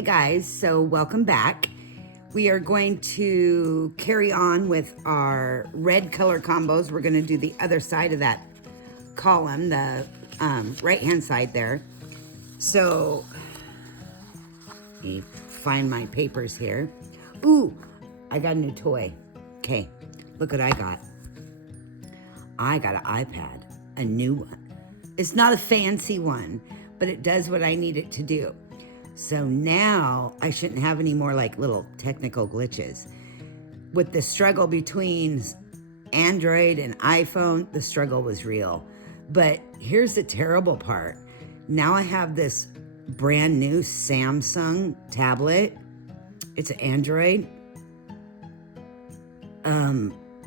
Hi guys, so welcome back. We are going to carry on with our red color combos. We're going to do the other side of that column, the right hand side there. So, let me find my papers here. Ooh, I got a new toy. Okay, look what I got. I got an iPad, a new one. It's not a fancy one, but it does what I need it to do. So now I shouldn't have any more like little technical glitches. With the struggle between Android and iPhone, the struggle was real. But here's the terrible part. Now I have this brand new Samsung tablet. It's an Android.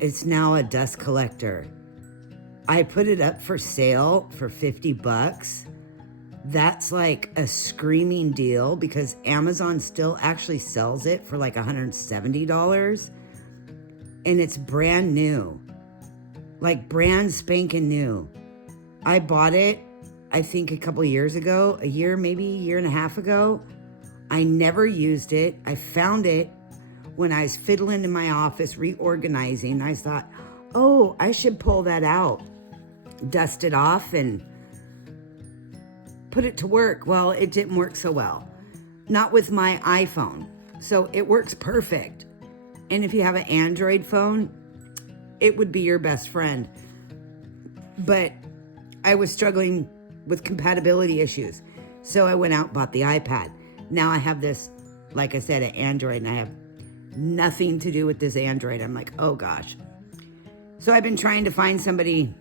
It's now a dust collector. I put it up for sale for $50. That's like a screaming deal because Amazon still actually sells it for like $170. And it's brand new. Like brand spanking new. I bought it, I think a couple years ago, a year, maybe a year and a half ago. I never used it. I found it when I was fiddling in my office, reorganizing. I thought, oh, I should pull that out, dust it off and put it to work. Well, it didn't work so well. Not with my iPhone. So it works perfect. And if you have an Android phone, it would be your best friend. But I was struggling with compatibility issues. So I went out and bought the iPad. Now I have this, like I said, an Android, and I have nothing to do with this Android. I'm like, oh gosh. So I've been trying to find somebody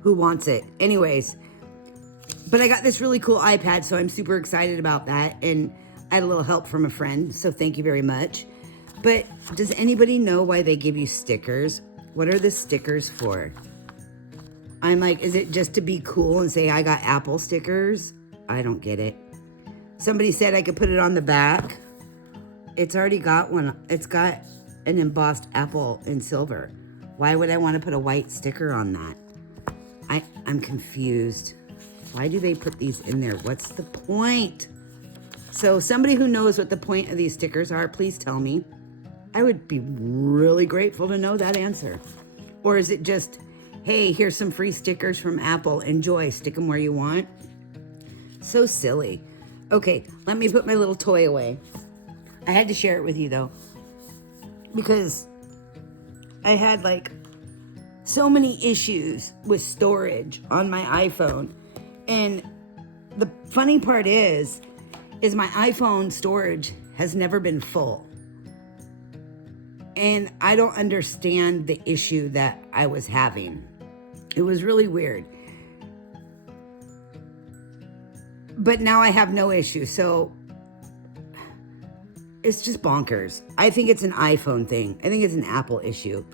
who wants it. Anyways, but I got this really cool iPad, so I'm super excited about that. And I had a little help from a friend, so thank you very much. But does anybody know why they give you stickers? What are the stickers for? I'm like, is it just to be cool and say I got Apple stickers? I don't get it. Somebody said I could put it on the back. It's already got one. It's got an embossed apple in silver. Why would I want to put a white sticker on that? I'm confused. Why do they put these in there? What's the point? So somebody who knows what the point of these stickers are, please tell me. I would be really grateful to know that answer. Or is it just, hey, here's some free stickers from Apple. Enjoy, stick them where you want. So silly. Okay, let me put my little toy away. I had to share it with you though, because I had like so many issues with storage on my iPhone. And the funny part is my iPhone storage has never been full. And I don't understand the issue that I was having. It was really weird. But now I have no issue. So it's just bonkers. I think it's an iPhone thing. I think it's an Apple issue.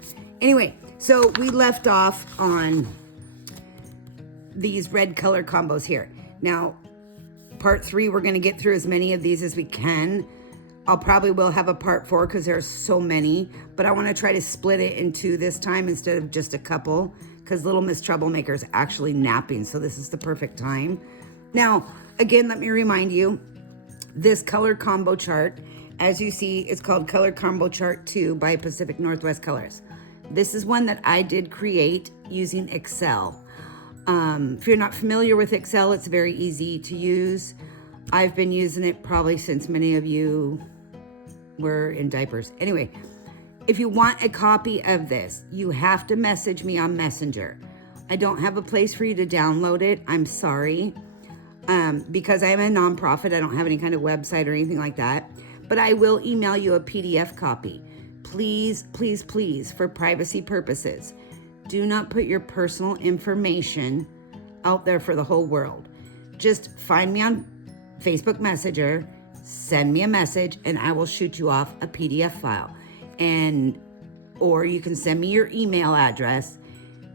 Anyway, so we left off on these red color combos here. Now, part 3, we're going to get through as many of these as we can. I'll probably will have a part 4 because there's so many, but I want to try to split it in 2 this time instead of just a couple, because Little Miss Troublemaker is actually napping, so this is the perfect time. Now, again, let me remind you, this color combo chart, as you see, it's called Color Combo Chart 2 by Pacific Northwest Colors. This is one that I did create using Excel. If you're not familiar with Excel, it's very easy to use. I've been using it probably since many of you were in diapers. Anyway, if you want a copy of this, you have to message me on Messenger. I don't have a place for you to download it. I'm sorry. Because I am a nonprofit, I don't have any kind of website or anything like that. But I will email you a PDF copy. Please, please, please, for privacy purposes, do not put your personal information out there for the whole world. Just find me on Facebook Messenger, send me a message, and I will shoot you off a PDF file. Or you can send me your email address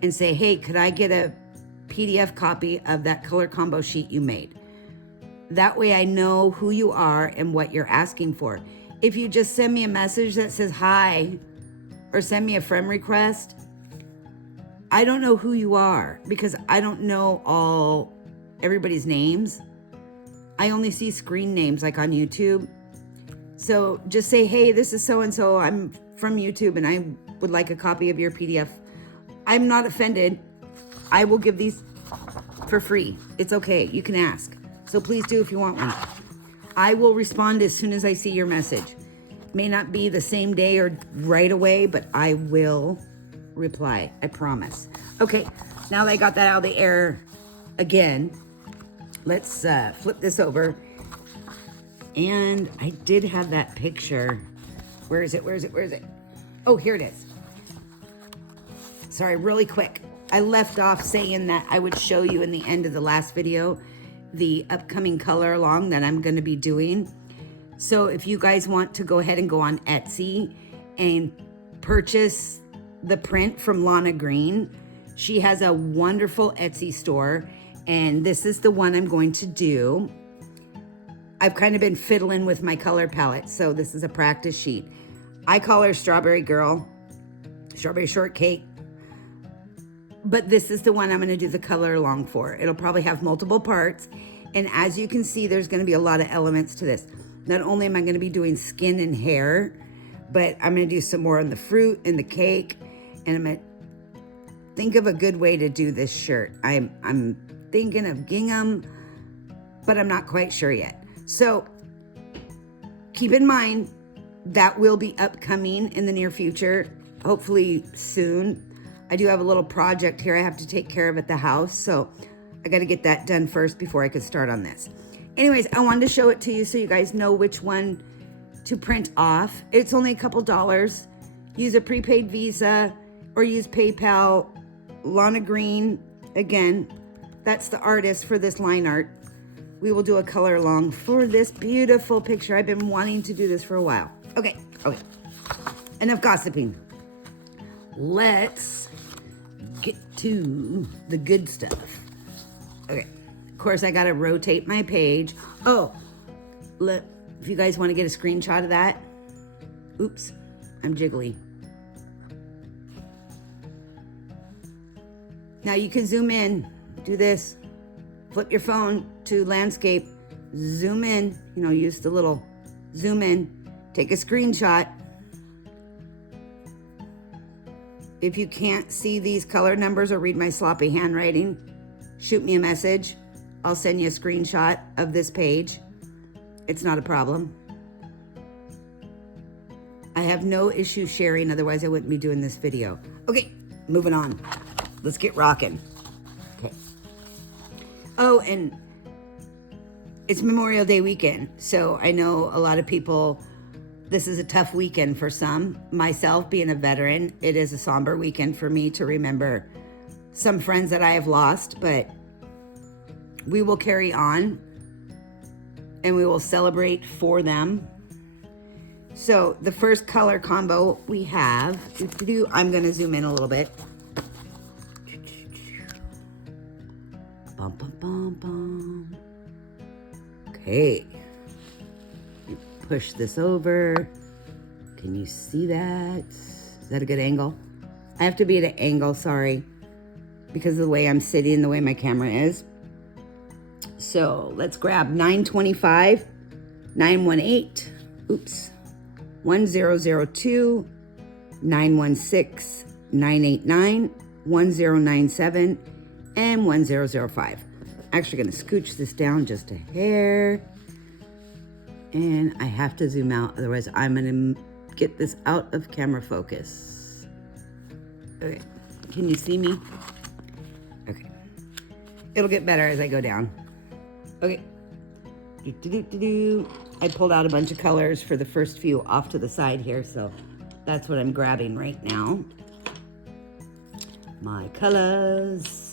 and say, hey, could I get a PDF copy of that color combo sheet you made? That way I know who you are and what you're asking for. If you just send me a message that says hi, or send me a friend request, I don't know who you are because I don't know everybody's names. I only see screen names like on YouTube. So just say, hey, this is so-and-so. I'm from YouTube and I would like a copy of your PDF. I'm not offended. I will give these for free. It's okay. You can ask. So please do if you want one. I will respond as soon as I see your message. May not be the same day or right away, but I will reply. I promise. Okay, now that I got that out of the air again, let's flip this over. And I did have that picture. Where is it? Where is it? Where is it? Oh, here it is. Sorry, really quick. I left off saying that I would show you in the end of the last video the upcoming color along that I'm going to be doing. So if you guys want to go ahead and go on Etsy and purchase the print from Lana Green, she has a wonderful Etsy store, and this is the one I'm going to do. I've kind of been fiddling with my color palette, so this is a practice sheet. I call her Strawberry Girl, Strawberry Shortcake, but this is the one I'm going to do the color along for. It'll probably have multiple parts, and as you can see, there's going to be a lot of elements to this. Not only am I going to be doing skin and hair, but I'm going to do some more on the fruit and the cake, and I'm going to think of a good way to do this shirt. I'm thinking of gingham, but I'm not quite sure yet. So keep in mind that will be upcoming in the near future, hopefully soon. I do have a little project here I have to take care of at the house, so I got to get that done first before I could start on this. Anyways, I wanted to show it to you so you guys know which one to print off. It's only a couple dollars. Use a prepaid Visa or use PayPal. Lana Green, again, that's the artist for this line art. We will do a color along for this beautiful picture. I've been wanting to do this for a while. Okay. Enough gossiping. Let's get to the good stuff. Okay. Of course, I got to rotate my page. Oh, look, if you guys want to get a screenshot of that. Oops, I'm jiggly. Now you can zoom in, do this, flip your phone to landscape, zoom in, use the little zoom in, take a screenshot. If you can't see these color numbers or read my sloppy handwriting, shoot me a message. I'll send you a screenshot of this page. It's not a problem. I have no issue sharing, otherwise I wouldn't be doing this video. Okay, moving on. Let's get rocking. Okay. Oh, and it's Memorial Day weekend, so I know a lot of people, this is a tough weekend for some. Myself, being a veteran, it is a somber weekend for me to remember some friends that I have lost, but we will carry on and we will celebrate for them. So the first color combo we have, I'm going to zoom in a little bit. Bum, bum, bum, bum. Okay. You push this over. Can you see that? Is that a good angle? I have to be at an angle, sorry, because of the way I'm sitting, the way my camera is. So let's grab 925, 918, 1002, 916, 989, 1097, and 1005. Actually going to scooch this down just a hair. And I have to zoom out, otherwise I'm going to get this out of camera focus. Okay, can you see me? Okay. It'll get better as I go down. Okay. I pulled out a bunch of colors for the first few off to the side here, so that's what I'm grabbing right now. My colors.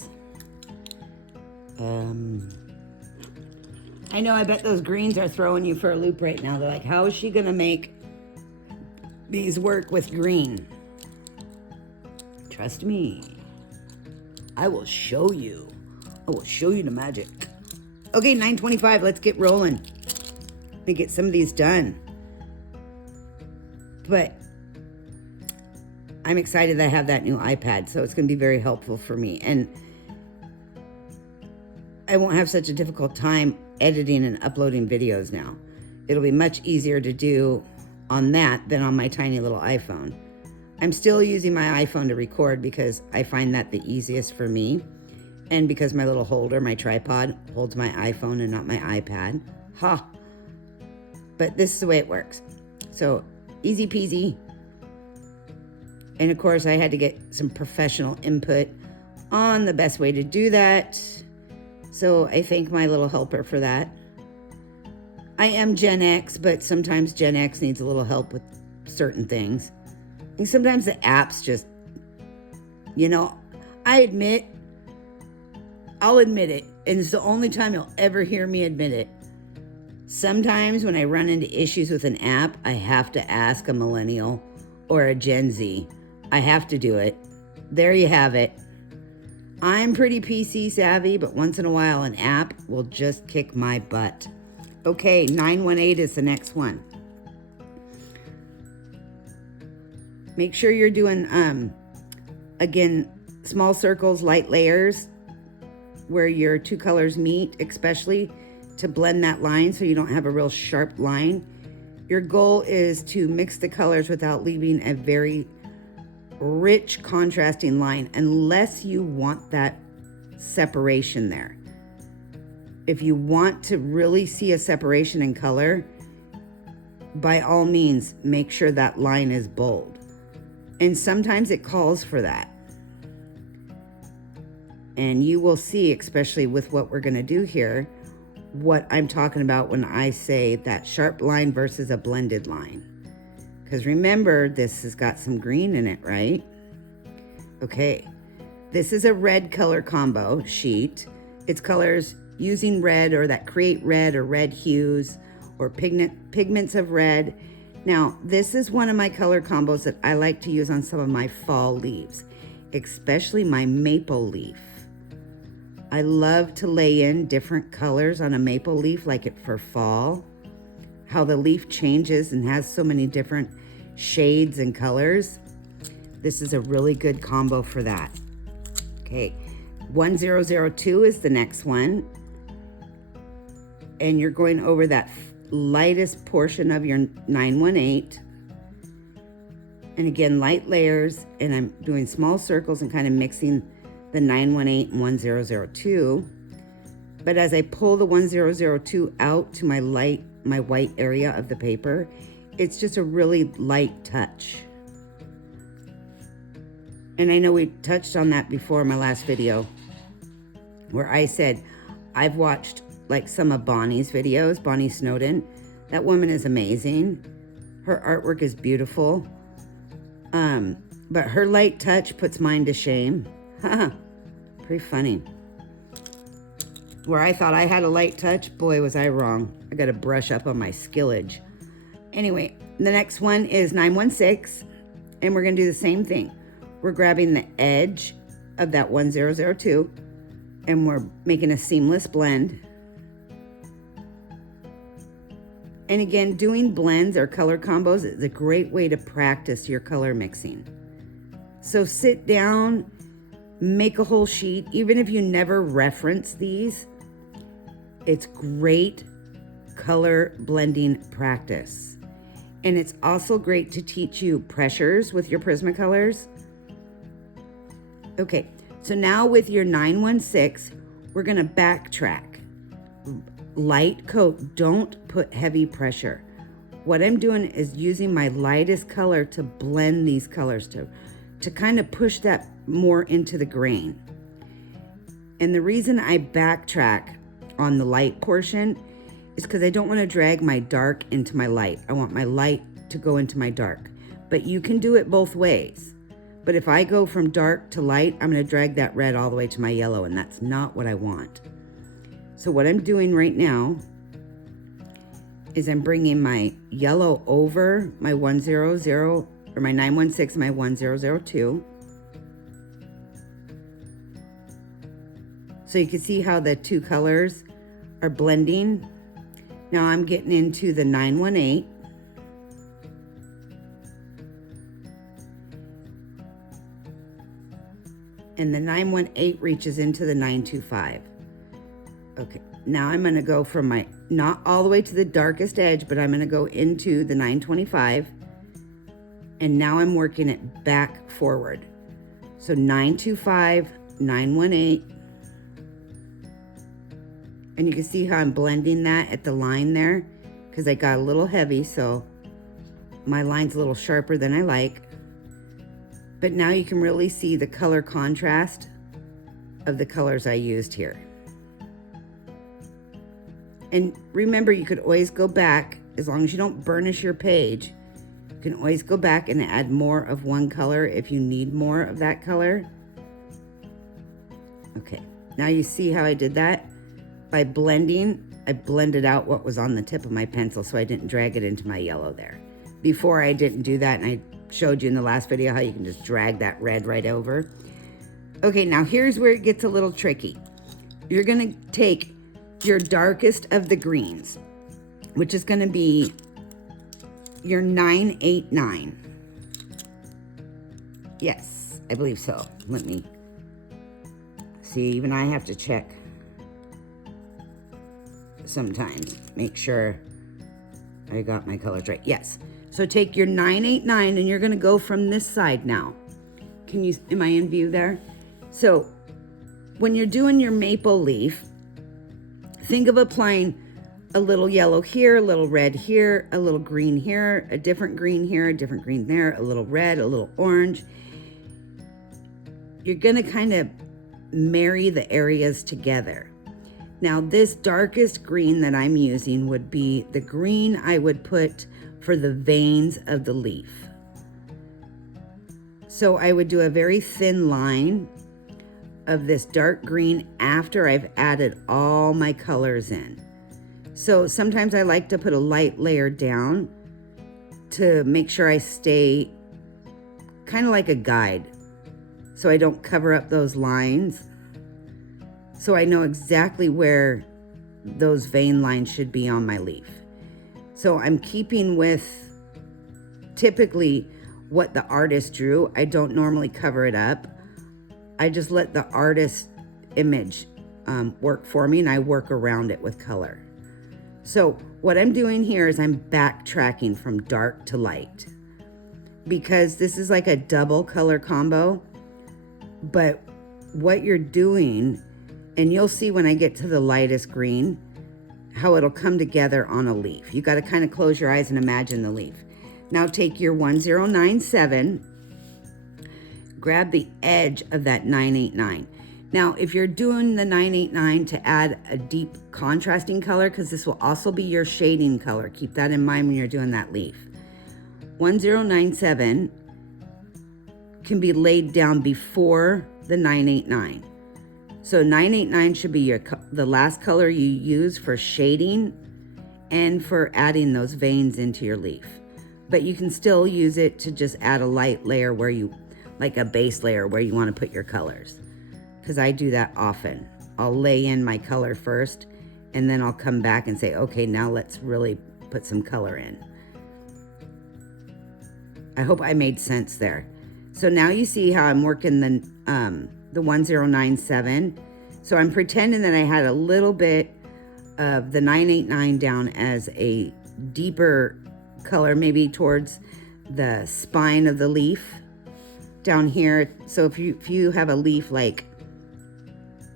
I know, I bet those greens are throwing you for a loop right now. They're like, how is she gonna make these work with green? Trust me. I will show you. I will show you the magic. Okay, 925, let's get rolling. Let me get some of these done. But I'm excited that I have that new iPad, so it's going to be very helpful for me. And I won't have such a difficult time editing and uploading videos now. It'll be much easier to do on that than on my tiny little iPhone. I'm still using my iPhone to record because I find that the easiest for me. And because my little holder, my tripod, holds my iPhone and not my iPad. Ha! But this is the way it works. So, easy peasy. And of course, I had to get some professional input on the best way to do that. So I thank my little helper for that. I am Gen X, but sometimes Gen X needs a little help with certain things. And sometimes the apps just, I'll admit it, and it's the only time you'll ever hear me admit it. Sometimes when I run into issues with an app, I have to ask a millennial or a Gen Z. I have to do it. There you have it. I'm pretty PC savvy, but once in a while an app will just kick my butt. Okay, 918 is the next one. Make sure you're doing, again, small circles, light layers, where your two colors meet, especially to blend that line so you don't have a real sharp line. Your goal is to mix the colors without leaving a very rich contrasting line, unless you want that separation there. If you want to really see a separation in color, by all means, make sure that line is bold. And sometimes it calls for that. And you will see, especially with what we're going to do here, what I'm talking about when I say that sharp line versus a blended line. Because remember, this has got some green in it, right? Okay, this is a red color combo sheet. It's colors using red or that create red or red hues or pigments of red. Now, this is one of my color combos that I like to use on some of my fall leaves, especially my maple leaf. I love to lay in different colors on a maple leaf like it for fall. How the leaf changes and has so many different shades and colors. This is a really good combo for that. Okay, 1002 is the next one. And you're going over that lightest portion of your 918. And again, light layers, and I'm doing small circles and kind of mixing the 918 and 1002. But as I pull the 1002 out to my white area of the paper, it's just a really light touch. And I know we touched on that before in my last video, where I said I've watched like some of Bonnie's videos, Bonnie Snowden. That woman is amazing. Her artwork is beautiful. But her light touch puts mine to shame. Pretty funny. Where I thought I had a light touch, boy, was I wrong. I got to brush up on my skillage. Anyway, the next one is 916, and we're going to do the same thing. We're grabbing the edge of that 1002, and we're making a seamless blend. And again, doing blends or color combos is a great way to practice your color mixing. So sit down, make a whole sheet. Even if you never reference these, it's great color blending practice. And it's also great to teach you pressures with your Prismacolors. Okay, so now with your 916, we're gonna backtrack. Light coat, don't put heavy pressure. What I'm doing is using my lightest color to blend these colors to kind of push that more into the grain. And the reason I backtrack on the light portion is because I don't want to drag my dark into my light. I want my light to go into my dark. But you can do it both ways. But if I go from dark to light, I'm going to drag that red all the way to my yellow, and that's not what I want. So what I'm doing right now is I'm bringing my yellow over my 100, or my 916, my 1002. So you can see how the two colors are blending. Now I'm getting into the 918. And the 918 reaches into the 925. Okay, now I'm gonna go from my, not all the way to the darkest edge, but I'm gonna go into the 925. And now I'm working it back forward. So 925, 918. And you can see how I'm blending that at the line there, because I got a little heavy, so my line's a little sharper than I like. But now you can really see the color contrast of the colors I used here. And remember, you could always go back, as long as you don't burnish your page, you can always go back and add more of one color if you need more of that color. Okay, now you see how I did that? By blending, I blended out what was on the tip of my pencil so I didn't drag it into my yellow there. Before I didn't do that, and I showed you in the last video how you can just drag that red right over. Okay, now here's where it gets a little tricky. You're gonna take your darkest of the greens, which is gonna be your 989. Yes, I believe so. Let me see, even I have to check sometimes, make sure I got my colors right. Yes, so take your 989 and you're gonna go from this side now. Can you, am I in view there? So when you're doing your maple leaf, think of applying a little yellow here, a little red here, a little green here, a different green here, a different green there, a little red, a little orange. You're gonna kind of marry the areas together. Now this darkest green that I'm using would be the green I would put for the veins of the leaf. So I would do a very thin line of this dark green after I've added all my colors in. So sometimes I like to put a light layer down to make sure I stay kind of like a guide, so I don't cover up those lines. So I know exactly where those vein lines should be on my leaf. So I'm keeping with typically what the artist drew. I don't normally cover it up. I just let the artist image work for me, and I work around it with color. So what I'm doing here is I'm backtracking from dark to light, because this is like a double color combo. But what you're doing, and you'll see when I get to the lightest green, how it'll come together on a leaf. You got to kind of close your eyes and imagine the leaf. Now take your 1097, grab the edge of that 989. Now, if you're doing the 989 to add a deep contrasting color, because this will also be your shading color, keep that in mind when you're doing that leaf. 1097 can be laid down before the 989. So 989 should be the last color you use for shading and for adding those veins into your leaf. But you can still use it to just add a light layer where you, like a base layer where you want to put your colors. Because I do that often. I'll lay in my color first, and then I'll come back and say, okay, now let's really put some color in. I hope I made sense there. So now you see how I'm working the 1097. So I'm pretending that I had a little bit of the 989 down as a deeper color, maybe towards the spine of the leaf down here. So if you have a leaf, like,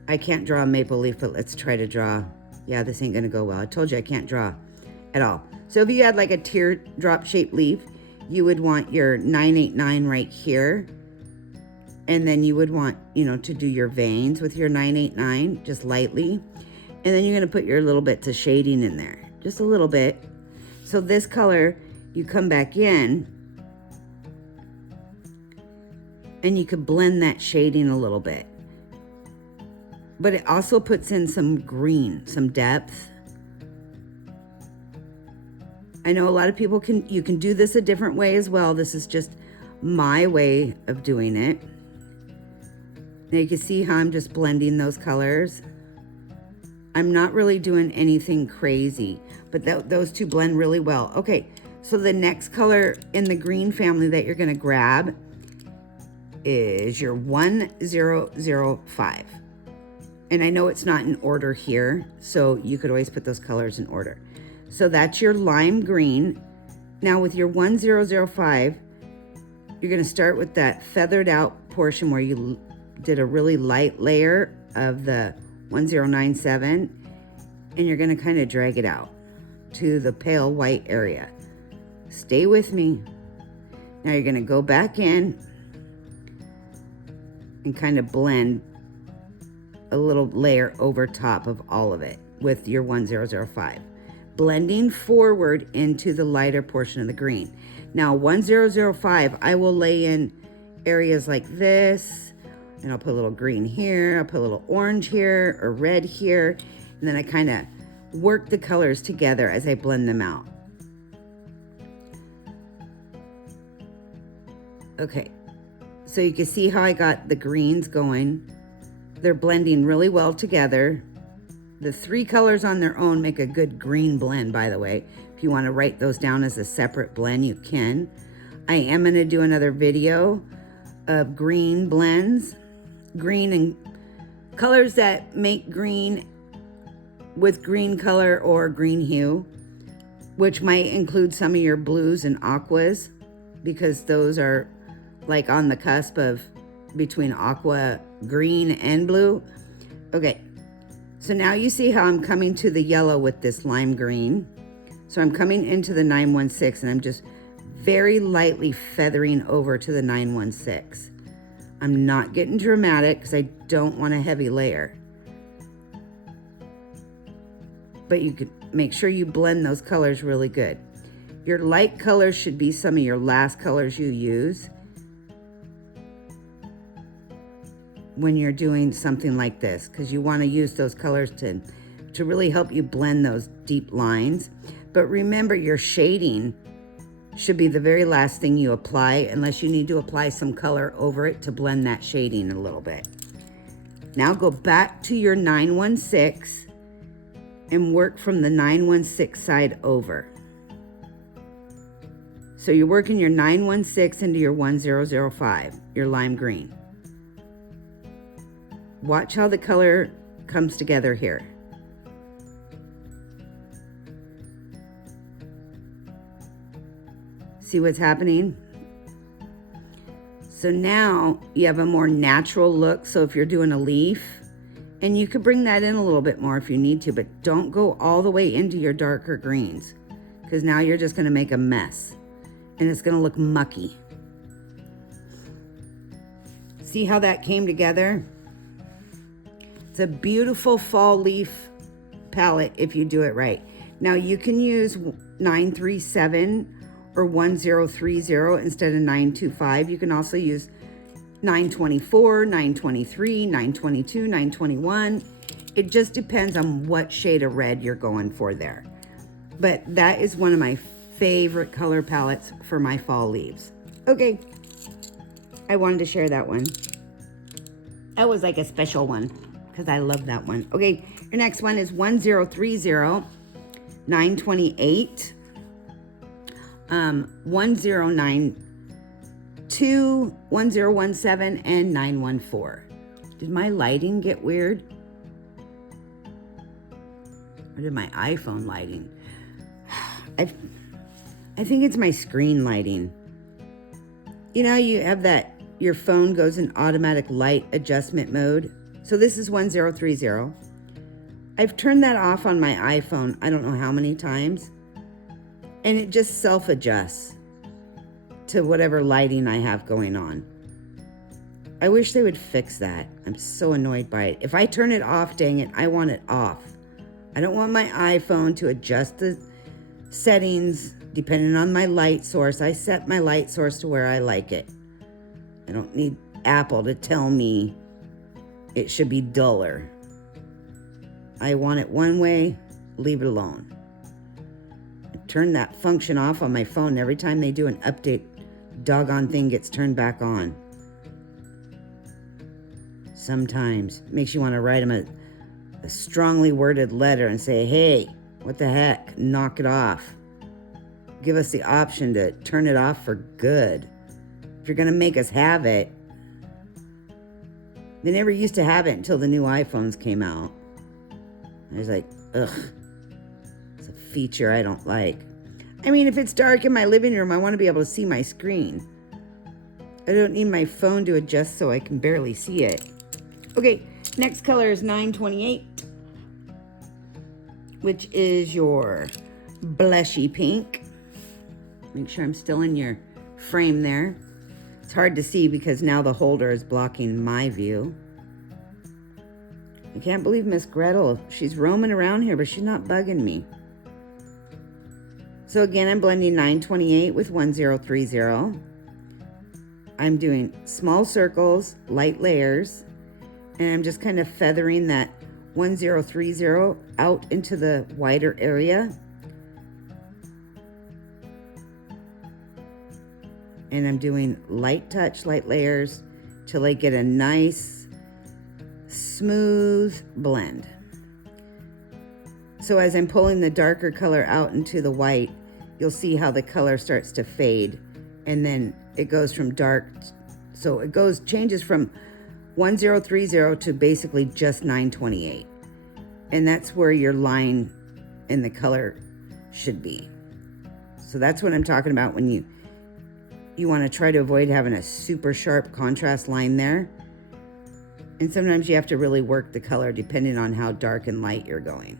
I can't draw a maple leaf, but let's try to draw. Yeah, this ain't gonna go well. I told you I can't draw at all. So if you had like a teardrop shaped leaf, you would want your 989 right here. And then you would want, to do your veins with your 989, just lightly. And then you're gonna put your little bits of shading in there, just a little bit. So this color, you come back in, and you could blend that shading a little bit. But it also puts in some green, some depth. I know a lot of people you can do this a different way as well. This is just my way of doing it. Now you can see how I'm just blending those colors. I'm not really doing anything crazy, but those two blend really well. Okay, so the next color in the green family that you're gonna grab is your 1005. And I know it's not in order here, so you could always put those colors in order. So that's your lime green. Now with your 1005, you're gonna start with that feathered out portion where you did a really light layer of the 1097, and you're gonna kind of drag it out to the pale white area. Stay with me. Now you're gonna go back in and kind of blend a little layer over top of all of it with your 1005. Blending forward into the lighter portion of the green. Now 1005, I will lay in areas like this, and I'll put a little green here, I'll put a little orange here, or red here, and then I kind of work the colors together as I blend them out. Okay, so you can see how I got the greens going. They're blending really well together. The three colors on their own make a good green blend, by the way. If you want to write those down as a separate blend, you can. I am going to do another video of green blends. Green and colors that make green with green color or green hue, which might include some of your blues and aquas, because those are like on the cusp of between aqua, green, and blue. Okay, so now you see how I'm coming to the yellow with this lime green. So I'm coming into the 916 and I'm just very lightly feathering over to the 916. I'm not getting dramatic because I don't want a heavy layer. But you could make sure you blend those colors really good. Your light colors should be some of your last colors you use when you're doing something like this, because you want to use those colors to really help you blend those deep lines. But remember, your shading should be the very last thing you apply, unless you need to apply some color over it to blend that shading a little bit. Now go back to your 916 and work from the 916 side over. So you're working your 916 into your 1005, your lime green. Watch how the color comes together here. See what's happening? So now you have a more natural look. So if you're doing a leaf, and you could bring that in a little bit more if you need to, but don't go all the way into your darker greens, because now you're just going to make a mess and it's going to look mucky. See how that came together? It's a beautiful fall leaf palette if you do it right. Now you can use 937 or 1030 instead of 925. You can also use 924, 923, 922, 921. It just depends on what shade of red you're going for there. But that is one of my favorite color palettes for my fall leaves. Okay, I wanted to share that one. That was like a special one because I love that one. Okay, your next one is 1030, 928, 1092, 1017, and 914. Did my lighting get weird? Or did my iPhone lighting? I think it's my screen lighting. You know, you have that, your phone goes in automatic light adjustment mode. So this is 1030. I've turned that off on my iPhone, I don't know how many times. And it just self-adjusts to whatever lighting I have going on. I wish they would fix that. I'm so annoyed by it. If I turn it off, dang it, I want it off. I don't want my iPhone to adjust the settings depending on my light source. I set my light source to where I like it. I don't need Apple to tell me it should be duller. I want it one way, leave it alone. I turn that function off on my phone. Every time they do an update, doggone thing gets turned back on. Sometimes it makes you want to write them a strongly worded letter and say, hey, what the heck, knock it off. Give us the option to turn it off for good. If you're going to make us have it, They never used to have it until the new iPhones came out. I was like, ugh, it's a feature I don't like. I mean, if it's dark in my living room, I want to be able to see my screen. I don't need my phone to adjust so I can barely see it. Okay, next color is 928, which is your blushy pink. Make sure I'm still in your frame there. It's hard to see because now the holder is blocking my view. I can't believe Miss Gretel. She's roaming around here, but she's not bugging me. So again, I'm blending 928 with 1030. I'm doing small circles, light layers, and I'm just kind of feathering that 1030 out into the wider area. And I'm doing light touch, light layers till I get a nice, smooth blend. So as I'm pulling the darker color out into the white, you'll see how the color starts to fade, and then it goes from dark, so it changes from 1030 to basically just 928. And that's where your line in the color should be. So that's what I'm talking about when you want to try to avoid having a super sharp contrast line there. And sometimes you have to really work the color depending on how dark and light you're going.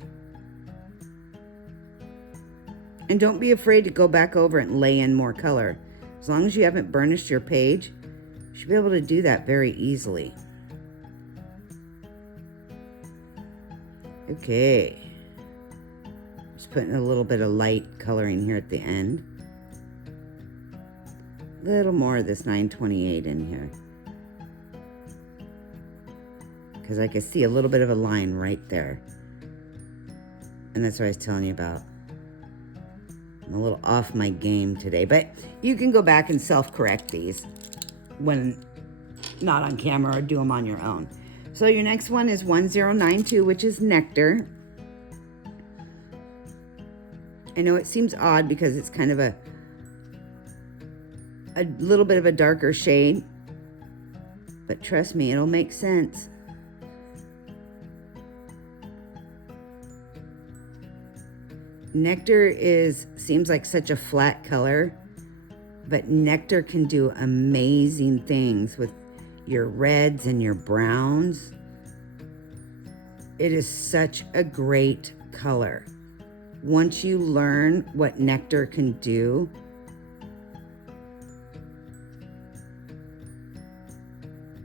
And don't be afraid to go back over and lay in more color. As long as you haven't burnished your page, you should be able to do that very easily. Okay. Just putting a little bit of light coloring here at the end. A little more of this 928 in here, because I can see a little bit of a line right there. And that's what I was telling you about. I'm a little off my game today, but you can go back and self-correct these when not on camera, or do them on your own. So your next one is 1092, which is Nectar. I know it seems odd because it's kind of a little bit of a darker shade, but trust me, it'll make sense. Nectar seems like such a flat color, but Nectar can do amazing things with your reds and your browns. It is such a great color. Once you learn what Nectar can do,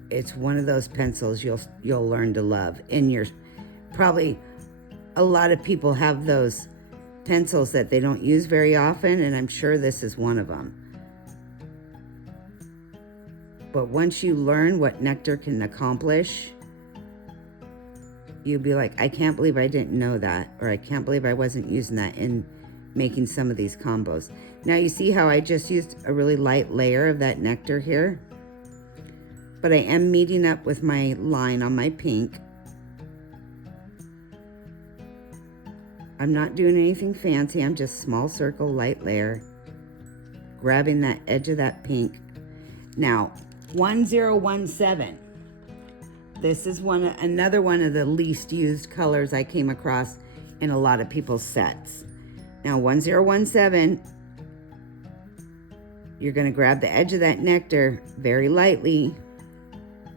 it's one of those pencils you'll learn to love. And probably a lot of people have those pencils that they don't use very often, and I'm sure this is one of them. But once you learn what Nectar can accomplish, you'll be like, I can't believe I didn't know that, or I can't believe I wasn't using that in making some of these combos. Now you see how I just used a really light layer of that Nectar here? But I am meeting up with my line on my pink. I'm not doing anything fancy. I'm just small circle, light layer, grabbing that edge of that pink. Now, 1017. This is another one of the least used colors I came across in a lot of people's sets. Now, 1017, you're going to grab the edge of that Nectar very lightly,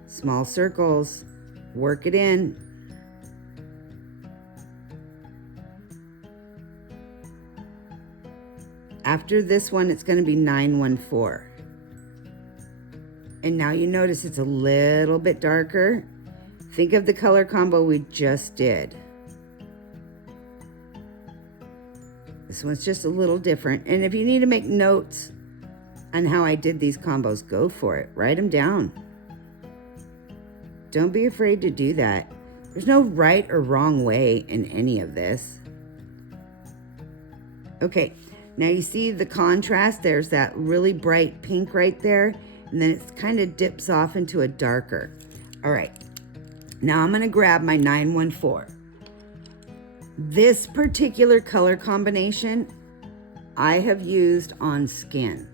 small circles, work it in. After this one, it's going to be 914. And now you notice it's a little bit darker. Think of the color combo we just did. This one's just a little different. And if you need to make notes on how I did these combos, go for it. Write them down. Don't be afraid to do that. There's no right or wrong way in any of this. Okay, now you see the contrast. There's that really bright pink right there, and then it kind of dips off into a darker. All right, now I'm gonna grab my 914. This particular color combination I have used on skin.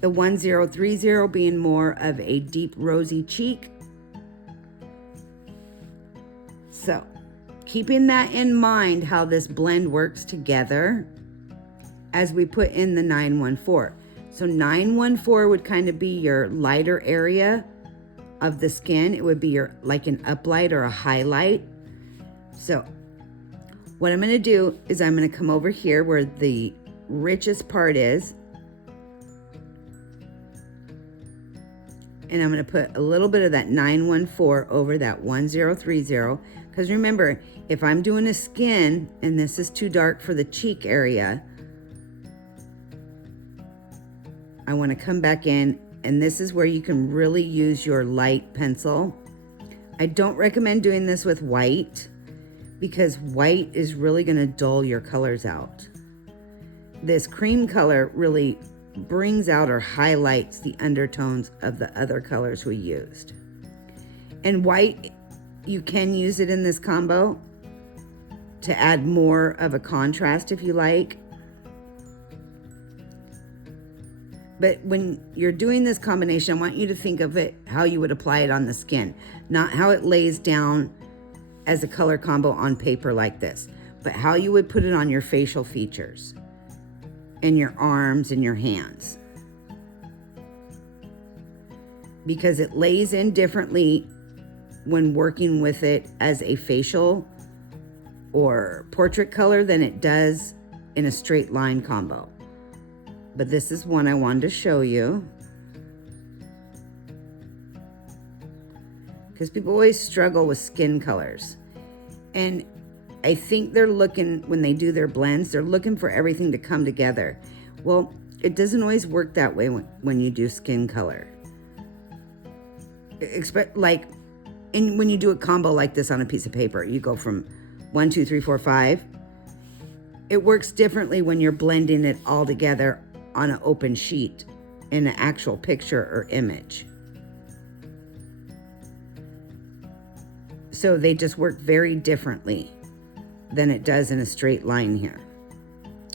The 1030 being more of a deep rosy cheek, So keeping that in mind, how this blend works together as we put in the 914. So 914 would kind of be your lighter area of the skin. It would be your like an uplight or a highlight. So what I'm going to do is I'm going to come over here where the richest part is, and I'm going to put a little bit of that 914 over that 1030, because remember, if I'm doing a skin and this is too dark for the cheek area, I want to come back in, and this is where you can really use your light pencil. I don't recommend doing this with white, because white is really going to dull your colors out. This cream color really brings out or highlights the undertones of the other colors we used. And white, you can use it in this combo to add more of a contrast if you like. But when you're doing this combination, I want you to think of it how you would apply it on the skin, not how it lays down as a color combo on paper like this, but how you would put it on your facial features and your arms and your hands. Because it lays in differently when working with it as a facial or portrait color than it does in a straight line combo. But this is one I wanted to show you, because people always struggle with skin colors. And I think they're looking, when they do their blends, they're looking for everything to come together. Well, it doesn't always work that way when you do skin color. And when you do a combo like this on a piece of paper, you go from 1, 2, 3, 4, 5. It works differently when you're blending it all together on an open sheet in an actual picture or image. So they just work very differently than it does in a straight line here.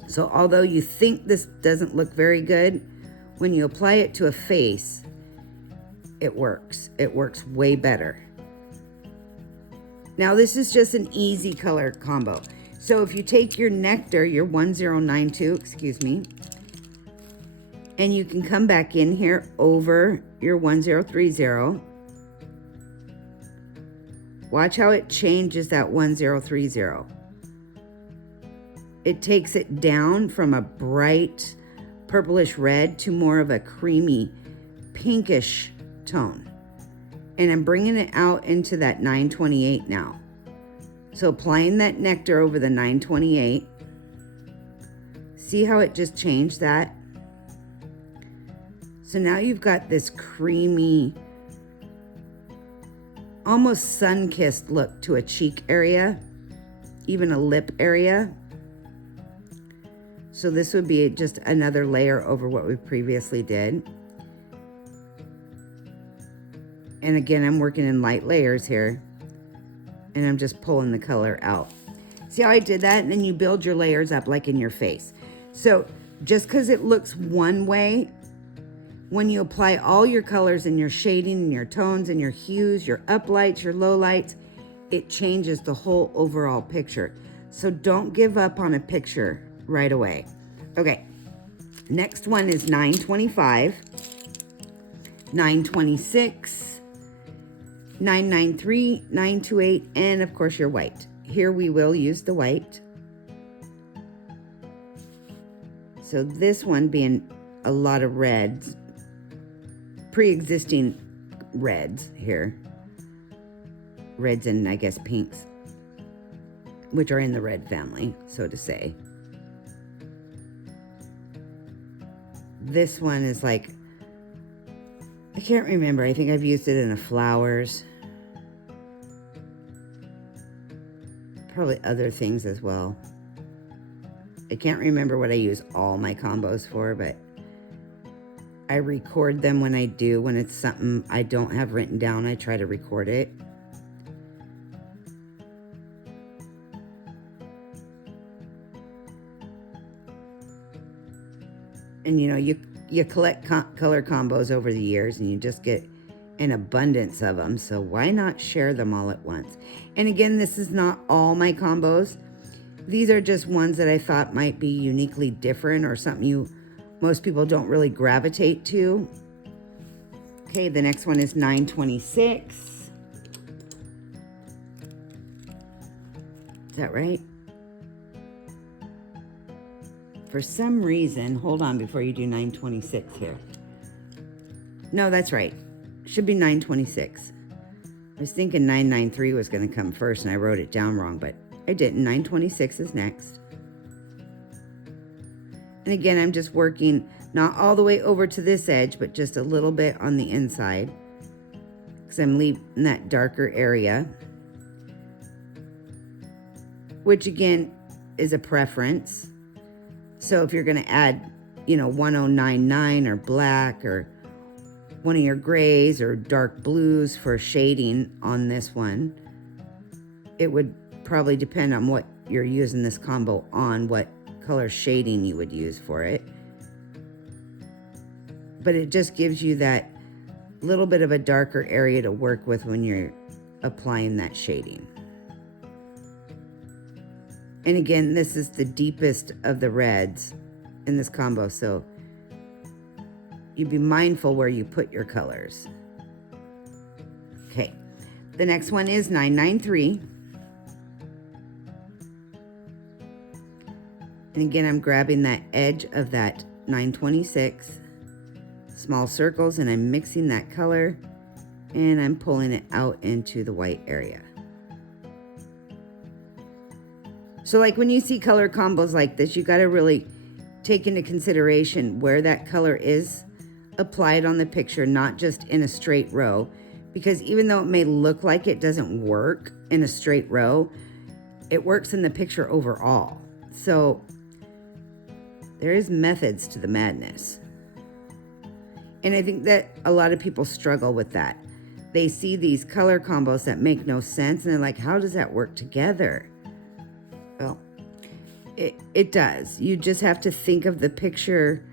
So although you think this doesn't look very good, when you apply it to a face, it works. It works way better. Now this is just an easy color combo. So if you take your nectar, your 1092, excuse me, and you can come back in here over your 1030. Watch how it changes that 1030. It takes it down from a bright purplish red to more of a creamy pinkish tone. And I'm bringing it out into that 928 now. So applying that nectar over the 928. See how it just changed that? So now you've got this creamy, almost sun-kissed look to a cheek area, even a lip area. So this would be just another layer over what we previously did. And again, I'm working in light layers here, and I'm just pulling the color out. See how I did that? And then you build your layers up like in your face. So just because it looks one way, when you apply all your colors and your shading and your tones and your hues, your uplights, your lowlights, it changes the whole overall picture. So don't give up on a picture right away. Okay, next one is 925, 926, 993, 928, and of course your white. Here we will use the white. So this one being a lot of reds, pre-existing reds here. Reds and I guess pinks, which are in the red family, so to say. This one is like, I can't remember. I think I've used it in a flowers. Probably other things as well. I can't remember what I use all my combos for, but I record them when I do. When it's something I don't have written down, I try to record it. And you know, you collect color combos over the years, and you just get an abundance of them, so why not share them all at once? And again, this is not all my combos. These are just ones that I thought might be uniquely different or something most people don't really gravitate to. Okay, the next one is 926. Is that right? For some reason, hold on before you do 926 here. No, that's right. Should be 926. I was thinking 993 was going to come first and I wrote it down wrong, but I didn't. 926 is next. And again, I'm just working not all the way over to this edge, but just a little bit on the inside because I'm leaving that darker area, which again is a preference. So if you're going to add, 1099 or black or one of your grays or dark blues for shading on this one, it would probably depend on what you're using this combo on, what color shading you would use for it. But it just gives you that little bit of a darker area to work with when you're applying that shading. And again, this is the deepest of the reds in this combo, so you be mindful where you put your colors. Okay, the next one is 993. And again, I'm grabbing that edge of that 926, small circles, and I'm mixing that color and I'm pulling it out into the white area. So like when you see color combos like this, you got to really take into consideration where that color is applied on the picture, not just in a straight row, because even though it may look like it doesn't work in a straight row, it works in the picture overall. So there is methods to the madness. And I think that a lot of people struggle with that. They see these color combos that make no sense and they're like, how does that work together? Well, it does. You just have to think of the picture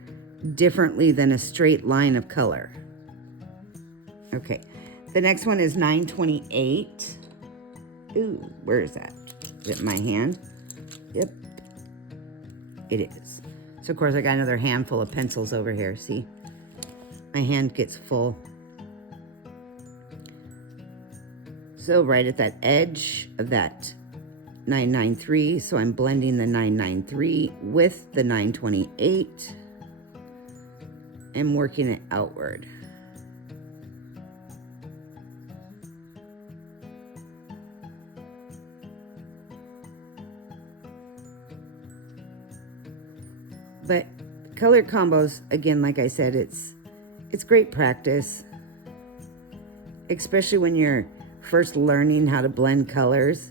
differently than a straight line of color. Okay, the next one is 928. Ooh, where is that? Is it in my hand? Yep, it is. So of course I got another handful of pencils over here. See, my hand gets full. So right at that edge of that 993, so I'm blending the 993 with the 928 and working it outward. But color combos, again, like I said, it's great practice, especially when you're first learning how to blend colors.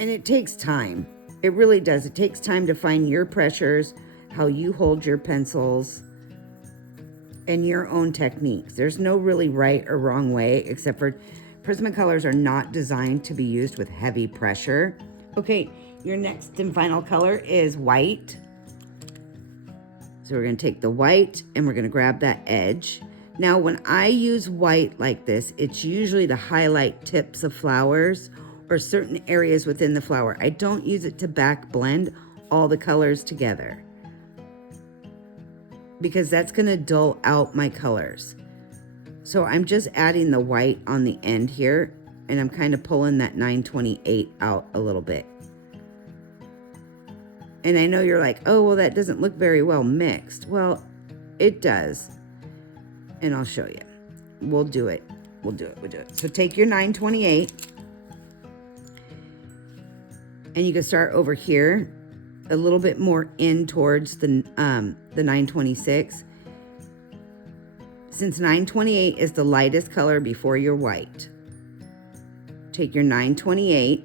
And it takes time. It really does. It takes time to find your pressures, how you hold your pencils, and your own techniques. There's no really right or wrong way, except for Prismacolors are not designed to be used with heavy pressure. Okay, your next and final color is white. So we're going to take the white and we're going to grab that edge. Now, when I use white like this, it's usually to highlight tips of flowers or certain areas within the flower. I don't use it to back blend all the colors together because that's going to dull out my colors. So I'm just adding the white on the end here, and I'm kind of pulling that 928 out a little bit. And I know you're like, oh, well, that doesn't look very well mixed. Well, it does. And I'll show you. We'll do it. So take your 928. And you can start over here, a little bit more in towards the 926. Since 928 is the lightest color before your white, take your 928,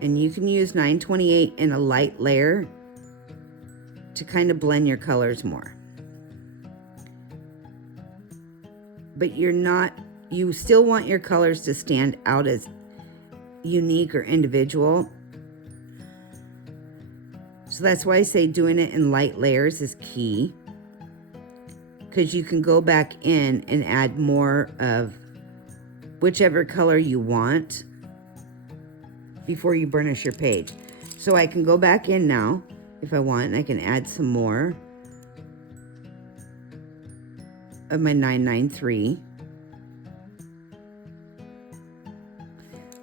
and you can use 928 in a light layer to kind of blend your colors more. But you still want your colors to stand out as unique or individual. So that's why I say doing it in light layers is key, because you can go back in and add more of whichever color you want before you burnish your page. So I can go back in now if I want, and I can add some more of my 993.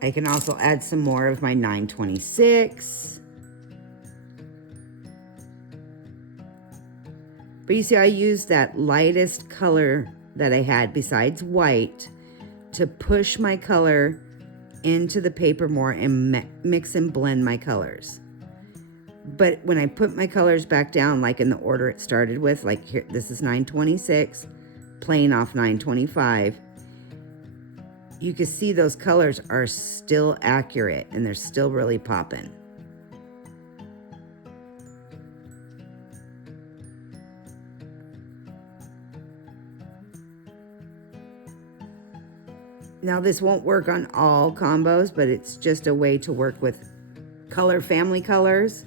I can also add some more of my 926. But you see, I used that lightest color that I had besides white to push my color into the paper more and mix and blend my colors. But when I put my colors back down, like in the order it started with, like here, this is 926, playing off 925, you can see those colors are still accurate and they're still really popping. Now this won't work on all combos, but it's just a way to work with color family colors,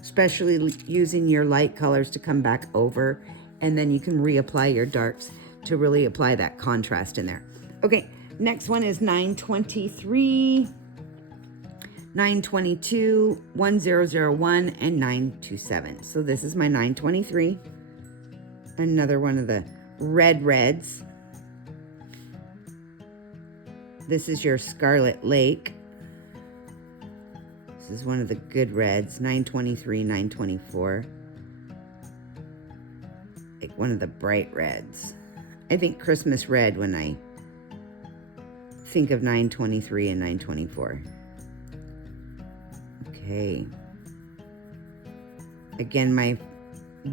especially using your light colors to come back over, and then you can reapply your darks to really apply that contrast in there. Okay, next one is 923, 922, 1001, and 927. So this is my 923, another one of the reds. This is your Scarlet Lake. This is one of the good reds, 923, 924. Like one of the bright reds. I think Christmas red when I think of 923 and 924. Okay. Again, my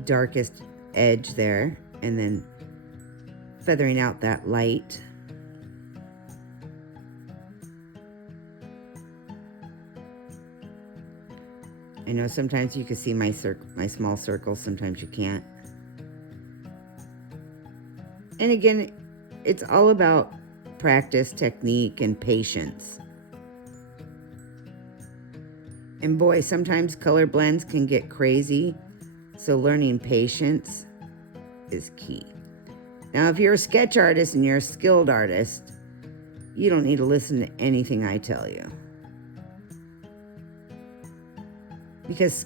darkest edge there, and then feathering out that light. I know sometimes you can see my small circles, sometimes you can't. And again, it's all about practice, technique, and patience. And boy, sometimes color blends can get crazy, so learning patience is key. Now, if you're a sketch artist and you're a skilled artist, you don't need to listen to anything I tell you. Because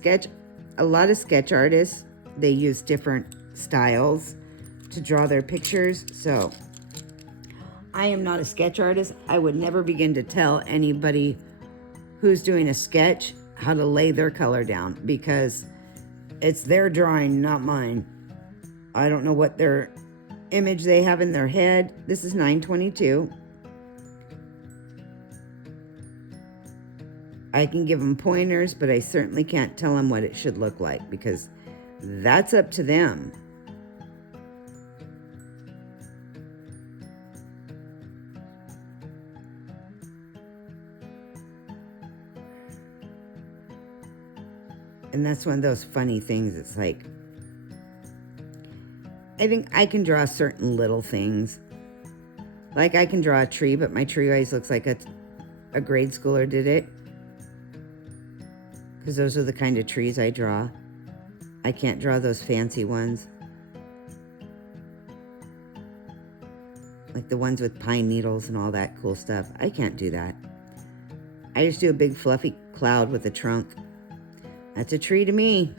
a lot of sketch artists, they use different styles to draw their pictures. So I am not a sketch artist. I would never begin to tell anybody who's doing a sketch how to lay their color down, because it's their drawing, not mine. I don't know what their image they have in their head. This is 922. I can give them pointers, but I certainly can't tell them what it should look like, because that's up to them. And that's one of those funny things. It's like, I think I can draw certain little things. Like I can draw a tree, but my tree always looks like a grade schooler did it. Because those are the kind of trees I draw. I can't draw those fancy ones. Like the ones with pine needles and all that cool stuff. I can't do that. I just do a big fluffy cloud with a trunk. That's a tree to me.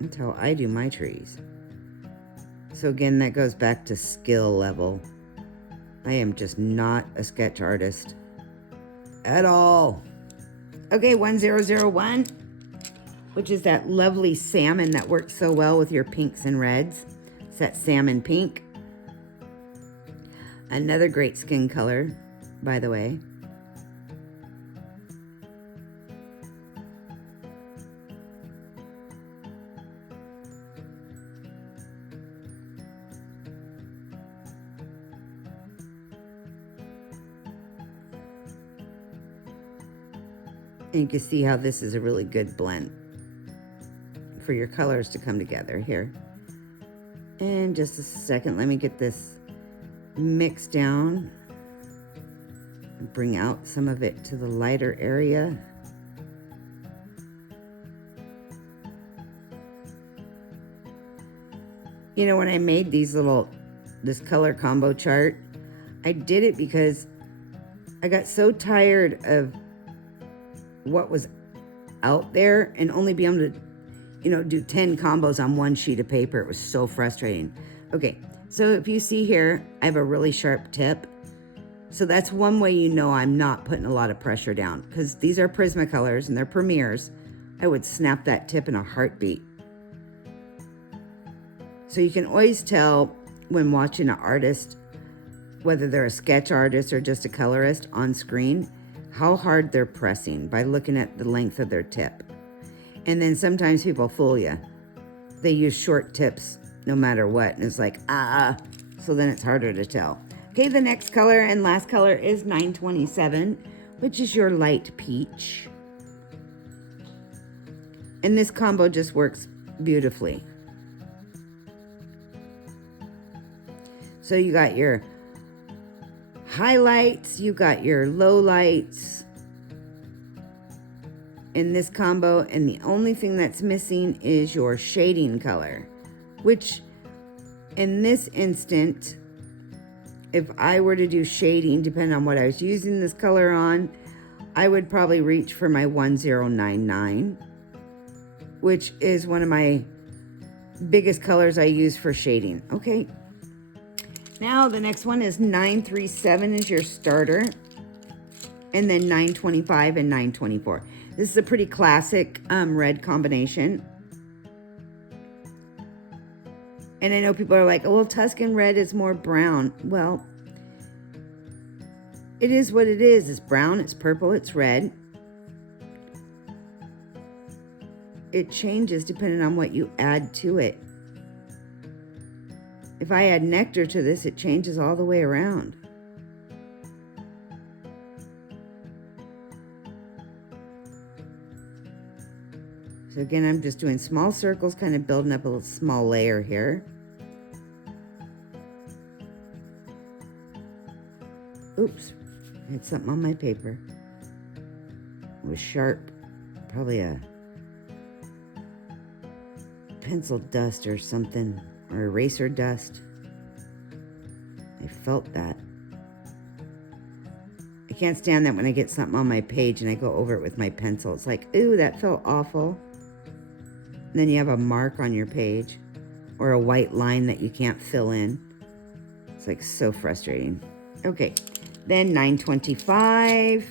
That's how I do my trees. So again, that goes back to skill level. I am just not a sketch artist at all. Okay, 1001, which is that lovely salmon that works so well with your pinks and reds. It's that salmon pink. Another great skin color, by the way. And you can see how this is a really good blend for your colors to come together here. And just a second, let me get this mixed down and bring out some of it to the lighter area. You know, when I made this color combo chart, I did it because I got so tired of what was out there and only be able to, do 10 combos on one sheet of paper. It was so frustrating. Okay, so if you see here, I have a really sharp tip. So that's one way you know I'm not putting a lot of pressure down, because these are Prismacolors and they're Premiers. I would snap that tip in a heartbeat. So you can always tell when watching an artist, whether they're a sketch artist or just a colorist on screen, how hard they're pressing by looking at the length of their tip. And then sometimes people fool you. They use short tips no matter what, and it's like, so then it's harder to tell. Okay, the next color and last color is 927, which is your light peach. And this combo just works beautifully. So you got your highlights, you got your lowlights in this combo, and the only thing that's missing is your shading color, which in this instant, if I were to do shading, depending on what I was using this color on, I would probably reach for my 1099, which is one of my biggest colors I use for shading. Okay. Now the next one is 937 is your starter, and then 925 and 924. This is a pretty classic red combination. And I know people are like, oh, well, Tuscan red is more brown. Well, it is what it is. It's brown, it's purple, it's red. It changes depending on what you add to it. If I add nectar to this, it changes all the way around. So again, I'm just doing small circles, kind of building up a little small layer here. Oops, I had something on my paper. It was sharp, probably a pencil dust or something, or eraser dust. I felt that. I can't stand that when I get something on my page and I go over it with my pencil. It's like, ooh, that felt awful. And then you have a mark on your page or a white line that you can't fill in. It's like so frustrating. Okay, then 925.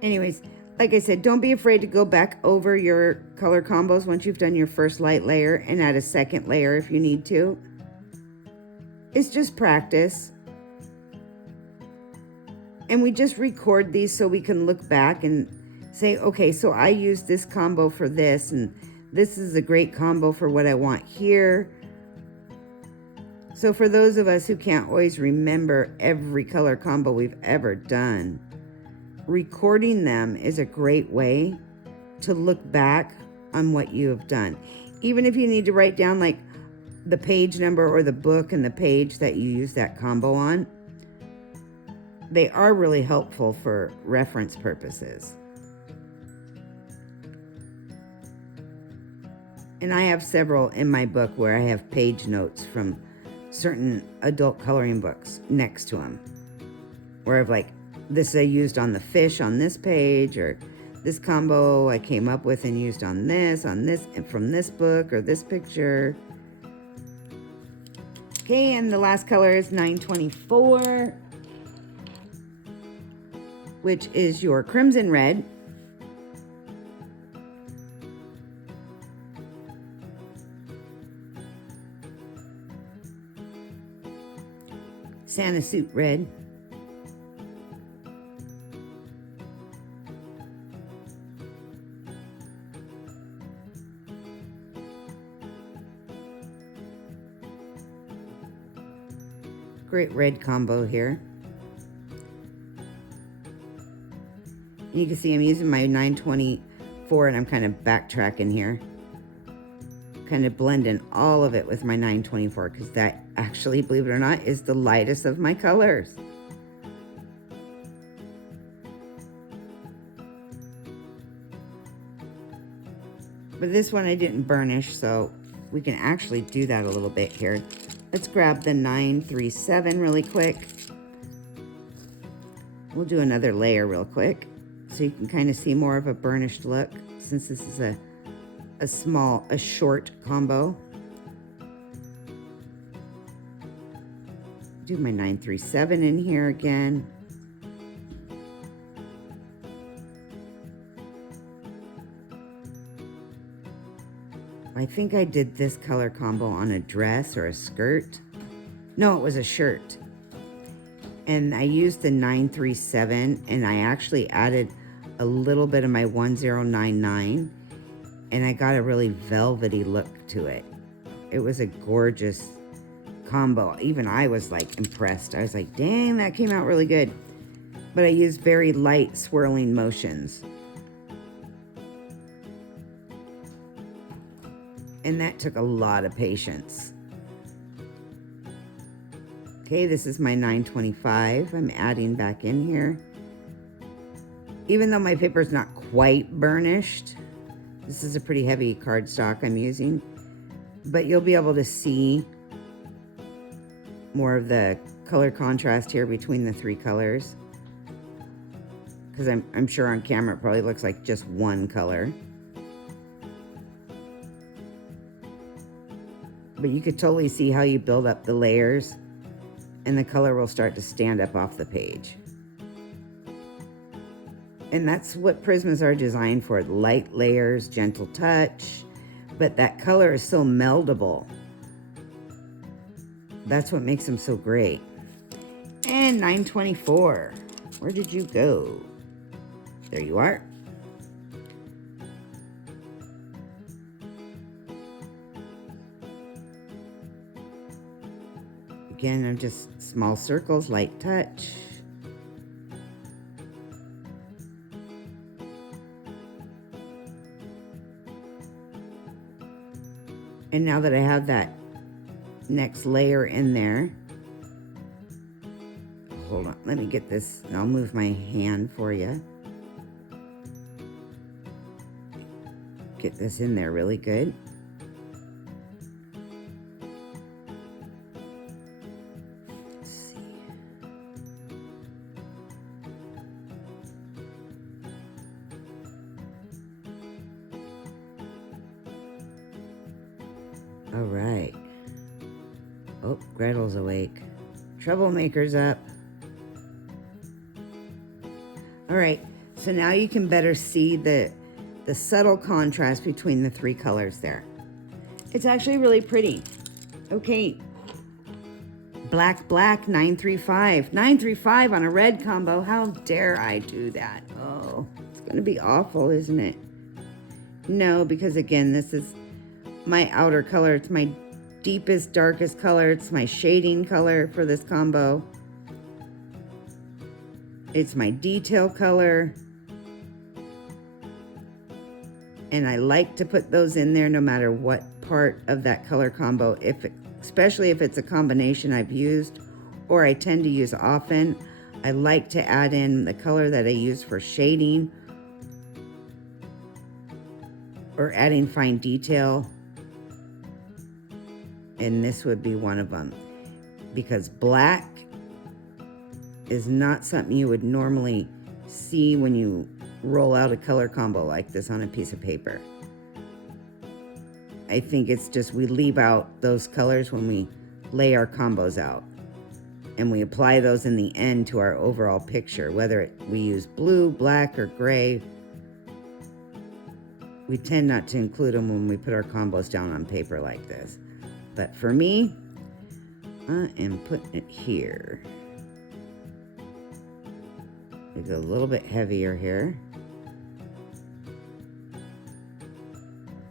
Anyways, like I said, don't be afraid to go back over your color combos once you've done your first light layer and add a second layer if you need to. It's just practice. And we just record these so we can look back and say, okay, so I used this combo for this, and this is a great combo for what I want here. So for those of us who can't always remember every color combo we've ever done, recording them is a great way to look back on what you have done. Even if you need to write down like the page number or the book and the page that you use that combo on, they are really helpful for reference purposes. And I have several in my book where I have page notes from certain adult coloring books next to them, where I've like, this I used on the fish on this page, or this combo I came up with and used on this, and from this book or this picture. Okay, and the last color is 924, which is your crimson red. Santa suit red. Great red combo here. You can see I'm using my 924 and I'm kind of backtracking here. Kind of blending all of it with my 924 because that actually, believe it or not, is the lightest of my colors. But this one I didn't burnish, so we can actually do that a little bit here. Let's grab the 937 really quick. We'll do another layer real quick so you can kind of see more of a burnished look, since this is a short combo. Do my 937 in here again. I think I did this color combo on a dress or a skirt. No, it was a shirt. And I used the 937, and I actually added a little bit of my 1099, and I got a really velvety look to it. It was a gorgeous combo. Even I was like impressed. I was like, dang, that came out really good. But I used very light swirling motions. And that took a lot of patience. Okay, this is my 925. I'm adding back in here. Even though my paper's not quite burnished, this is a pretty heavy cardstock I'm using, but you'll be able to see more of the color contrast here between the three colors, because I'm sure on camera it probably looks like just one color. But you could totally see how you build up the layers, and the color will start to stand up off the page. And that's what Prismas are designed for: light layers, gentle touch, but that color is so meldable. That's what makes them so great. And 924, where did you go? There you are. Again, I'm just small circles, light touch. And now that I have that next layer in there, hold on, let me get this, I'll move my hand for you. Get this in there really good. Let's see. All right. Oh, Gretel's awake. Troublemaker's up. All right, so now you can better see the subtle contrast between the three colors there. It's actually really pretty. Okay, black, 935. 935 on a red combo. How dare I do that? Oh, it's gonna be awful, isn't it? No, because again, this is my outer color. It's my deepest, darkest color. It's my shading color for this combo. It's my detail color. And I like to put those in there no matter what part of that color combo, especially if it's a combination I've used or I tend to use often. I like to add in the color that I use for shading or adding fine detail. And this would be one of them, because black is not something you would normally see when you roll out a color combo like this on a piece of paper. I think it's just we leave out those colors when we lay our combos out, and we apply those in the end to our overall picture, whether we use blue, black, or gray. We tend not to include them when we put our combos down on paper like this. But for me, I am putting it here. We go a little bit heavier here.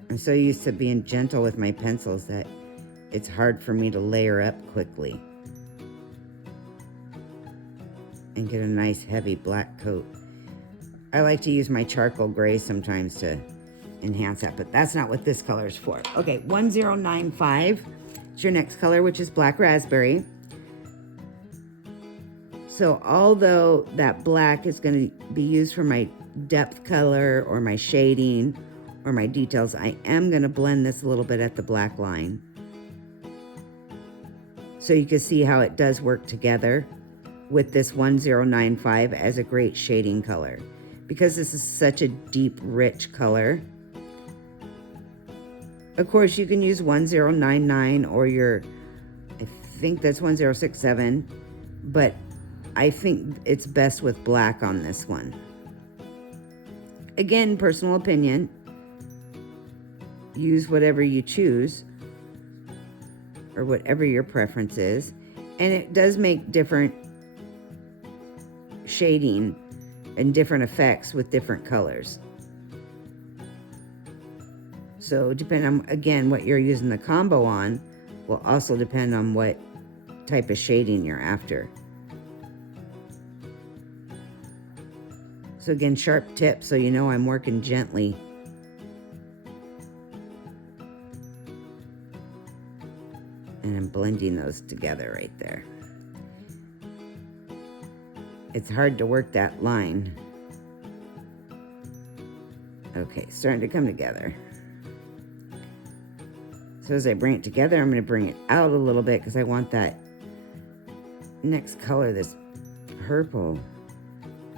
I'm so used to being gentle with my pencils that it's hard for me to layer up quickly and get a nice heavy black coat. I like to use my charcoal gray sometimes to enhance that, but that's not what this color is for. Okay, 1095 is your next color, which is black raspberry. So although that black is going to be used for my depth color or my shading or my details, I am going to blend this a little bit at the black line. So you can see how it does work together with this 1095 as a great shading color. Because this is such a deep, rich color. Of course, you can use 1099 or your, I think that's 1067, but I think it's best with black on this one. Again, personal opinion. Use whatever you choose or whatever your preference is. And it does make different shading and different effects with different colors. So depending on, again, what you're using the combo on will also depend on what type of shading you're after. So again, sharp tip so you know I'm working gently. And I'm blending those together right there. It's hard to work that line. Okay, starting to come together. So as I bring it together, I'm going to bring it out a little bit because I want that next color, this purple,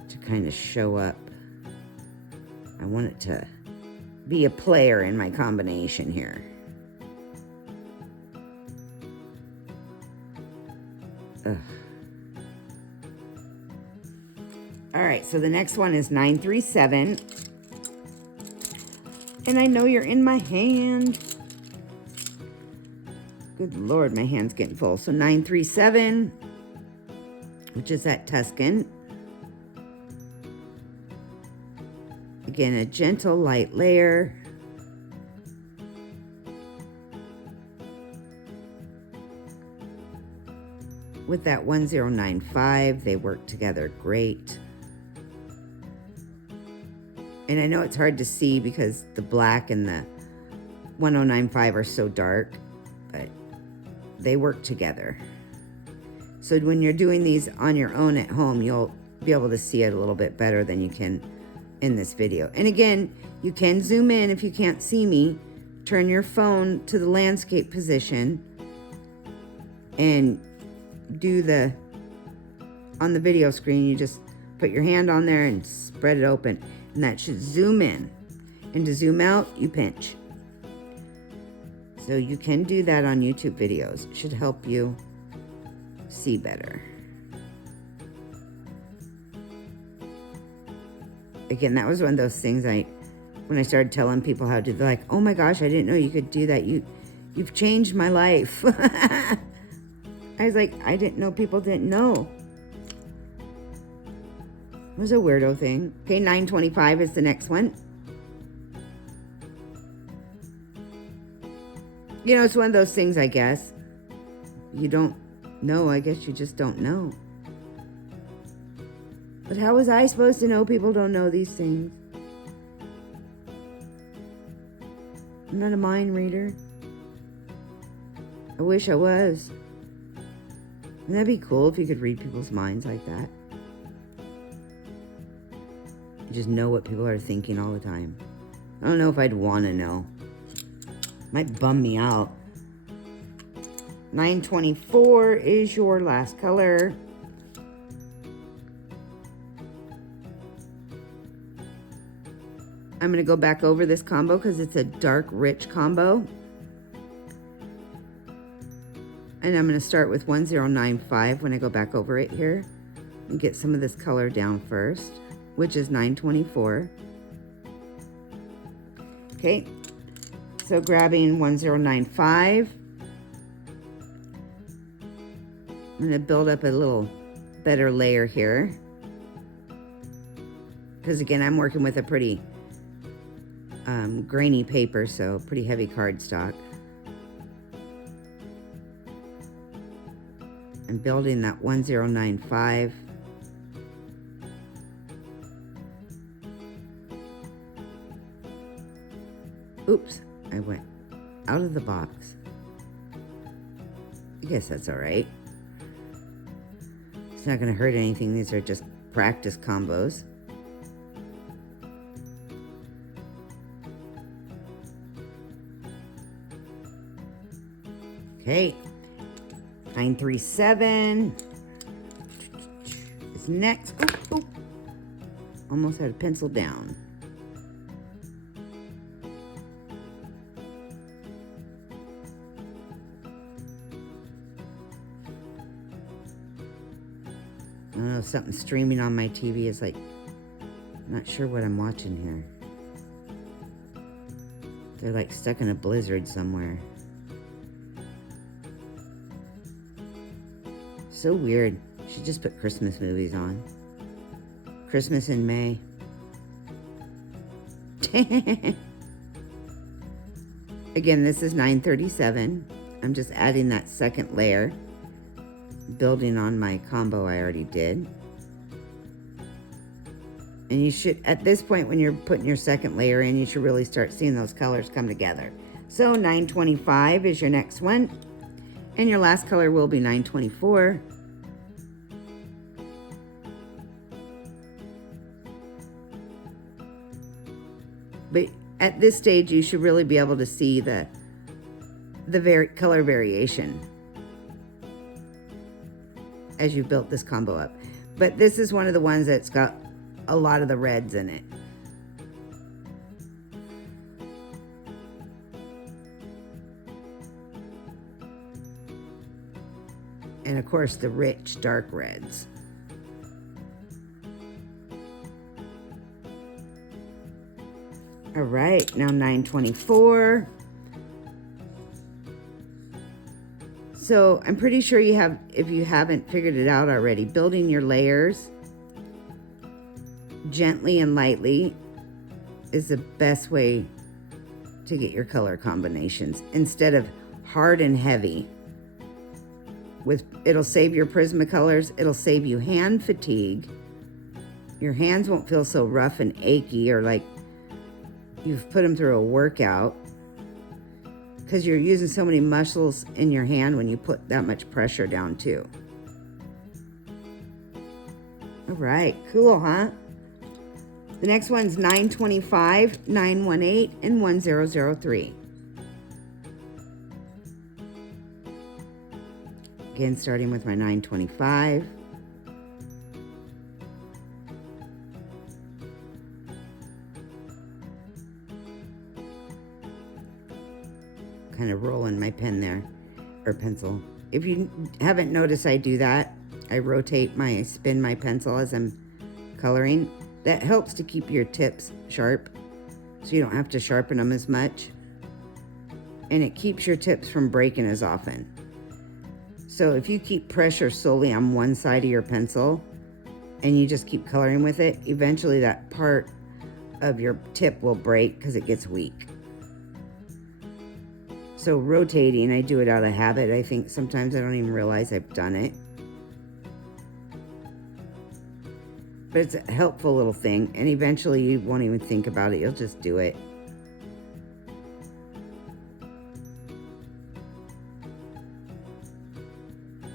to kind of show up. I want it to be a player in my combination here. Ugh. All right, so the next one is 937. And I know you're in my hand. Good Lord, my hand's getting full. So 937, which is that Tuscan. Again, a gentle light layer. With that 1095, they work together great. And I know it's hard to see because the black and the 1095 are so dark, but they work together. So when you're doing these on your own at home, you'll be able to see it a little bit better than you can in this video. And again, you can zoom in if you can't see me. Turn your phone to the landscape position and do the, on the video screen, you just put your hand on there and spread it open. And that should zoom in. And to zoom out, you pinch. So you can do that on YouTube videos. It should help you see better. Again, that was one of those things when I started telling people how to do, they're like, oh my gosh, I didn't know you could do that. You've changed my life. I was like, I didn't know people didn't know. It was a weirdo thing. Okay, 925 is the next one. You know, it's one of those things, I guess. You don't know, I guess you just don't know. But how was I supposed to know people don't know these things? I'm not a mind reader. I wish I was. Wouldn't that be cool if you could read people's minds like that? You just know what people are thinking all the time. I don't know if I'd want to know. Might bum me out. 924 is your last color. I'm going to go back over this combo because it's a dark, rich combo. And I'm going to start with 1095 when I go back over it here. And get some of this color down first, which is 924. Okay, so grabbing 1095. I'm going to build up a little better layer here. Because again, I'm working with a pretty grainy paper, so pretty heavy cardstock. I'm building that 1095. Oops, I went out of the box. I guess that's all right. It's not going to hurt anything. These are just practice combos. Okay, 937 is next. Oh, almost had a pencil down. I don't know, something streaming on my TV is like, not sure what I'm watching here. They're like stuck in a blizzard somewhere. So weird. Should just put Christmas movies on. Christmas in May. Again, this is 937. I'm just adding that second layer, building on my combo I already did. And you should, at this point when you're putting your second layer in, you should really start seeing those colors come together. So 925 is your next one. And your last color will be 924. But at this stage, you should really be able to see the color variation as you built this combo up. But this is one of the ones that's got a lot of the reds in it. And of course, the rich dark reds. All right, now 924. So I'm pretty sure you have, if you haven't figured it out already, building your layers gently and lightly is the best way to get your color combinations, instead of hard and heavy. It'll save your Prismacolors, it'll save you hand fatigue. Your hands won't feel so rough and achy or like you've put them through a workout, because you're using so many muscles in your hand when you put that much pressure down too. All right, cool, huh? The next one's 925, 918, and 1003. Again, starting with my 925. Kind of rolling my pen there, or pencil. If you haven't noticed, I do that. I spin my pencil as I'm coloring. That helps to keep your tips sharp, so you don't have to sharpen them as much. And it keeps your tips from breaking as often. So if you keep pressure solely on one side of your pencil and you just keep coloring with it, eventually that part of your tip will break because it gets weak. So rotating, I do it out of habit. I think sometimes I don't even realize I've done it. But it's a helpful little thing, and eventually you won't even think about it. You'll just do it.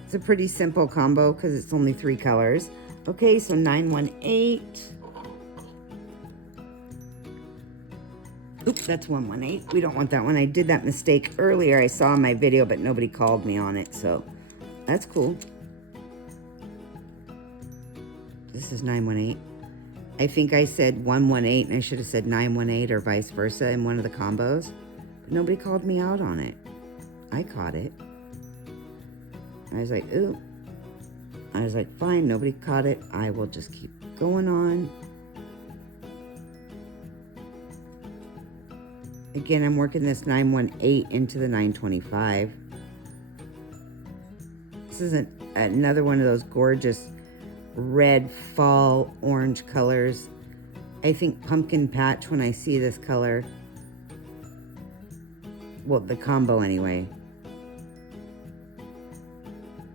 It's a pretty simple combo because it's only 3 colors. Okay, so 918. Oops, that's 118. We don't want that one. I did that mistake earlier. I saw in my video, but nobody called me on it, so that's cool. This is 918. I think I said 118 and I should have said 918 or vice versa in one of the combos. But nobody called me out on it. I caught it. I was like, ooh. I was like, fine, nobody caught it. I will just keep going on. Again, I'm working this 918 into the 925. This is another one of those gorgeous red fall orange colors. I think pumpkin patch when I see this color. Well, the combo anyway.